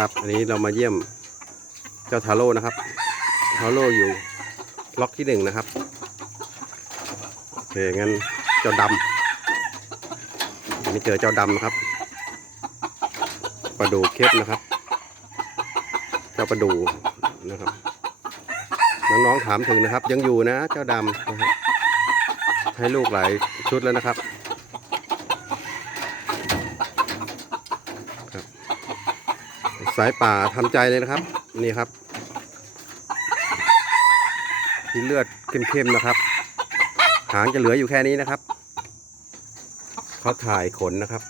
ครับ อันนี้เรามาเยี่ยมเจ้าทาโร่นะครับ ทาโร่อยู่ล็อกที่หนึ่งนะครับ โอเค งั้นเจ้าดำอันนี้เจอเจ้าดำนะครับปลาดูเข้มนะครับ เจ้าปลาดูนะครับ น้องๆถามถึงนะครับ ยังอยู่นะ เจ้าดำนะครับให้ลูกหลายชุดแล้วนะครับ สายป่าทำใจเลยนะครับ นี่ครับที่เลือดเข้มๆนะครับ หางจะเหลืออยู่แค่นี้นะครับเขาถ่ายขนนะครับ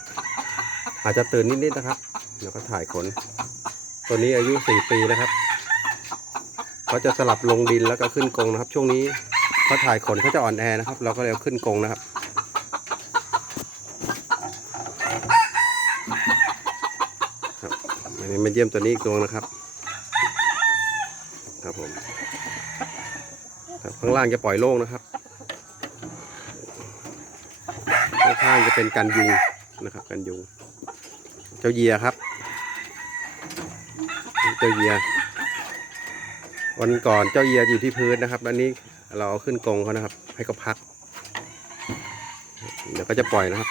อาจจะตื่นนิดๆนะครับเดี๋ยวเขาถ่ายขน ตัวนี้อายุสี่ปีนะครับเขาจะสลับลงดินแล้วก็ขึ้นกรงนะครับ ช่วงนี้เขาถ่ายขนเขาจะอ่อนแอนะครับ เราก็เลยขึ้นกรงนะครับ อันนี้มาเยี่ยมตัวนี้อีกตัวนะครับ ครับผมครับข้างล่างจะปล่อยโล่งนะครับ ข้างข้างจะเป็นกันยุงนะครับ กันยุง เจ้าเยียครับ เจ้าเยีย วันก่อนเจ้าเยียอยู่ที่พื้นนะครับแล้วนี้เราเอาขึ้นกรงเขานะครับ ให้เขาพัก เดี๋ยวก็จะปล่อยนะครับ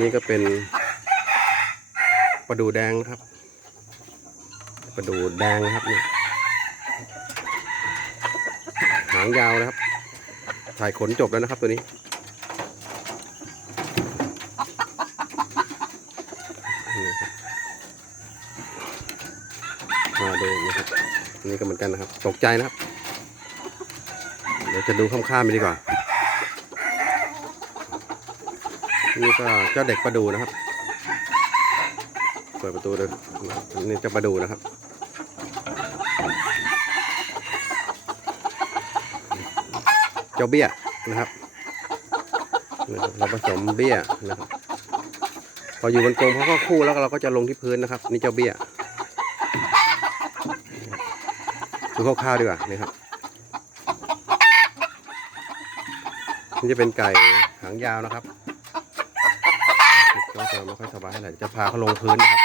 นี่ก็เป็นปลาดูแดงครับปลาดูแดงครับนี่หางยาวนะครับ ถ่ายขนจบแล้วนะครับตัวนี้ มาดูนะครับ นี่ก็เหมือนกันนะครับ ตกใจนะครับ เดี๋ยวจะดูข้ามๆไปดีกว่า นี่ก็เจ้าเด็กประดูนะครับ เปิดประตูเลยนี่เจ้าประดูนะครับเจ้าเบี้ยนะครับ เราผสมเบี้ยนะครับ พออยู่บนกรงเขาก็คู่แล้วเราก็จะลงที่พื้นนะครับ นี่เจ้าเบี้ยดูคร่าวๆดีกว่านะครับนี่จะเป็นไก่หางยาวนะครับ ก็จะไม่ค่อยสบายเท่าไหร่จะพาเขาลงพื้นนะครับ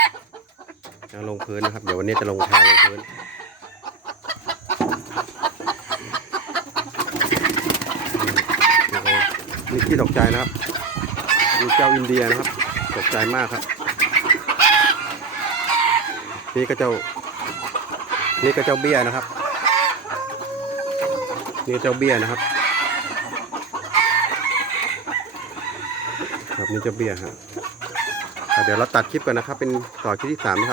จะลงพื้นนะครับ เดี๋ยววันนี้จะลงทางลงพื้นนี่ที่ตกใจนะครับนี่เจ้าอินเดียนะครับ ตกใจมากครับ นี่ก็เจ้า นี่ก็เจ้าเบี้ยนะครับ นี่เจ้าเบี้ยนะครับ ครับนี่เจ้าเบี้ยฮะ เดี๋ยวเราตัดคลิปกันนะครับ เป็นต่อคลิปที่สามนะครับ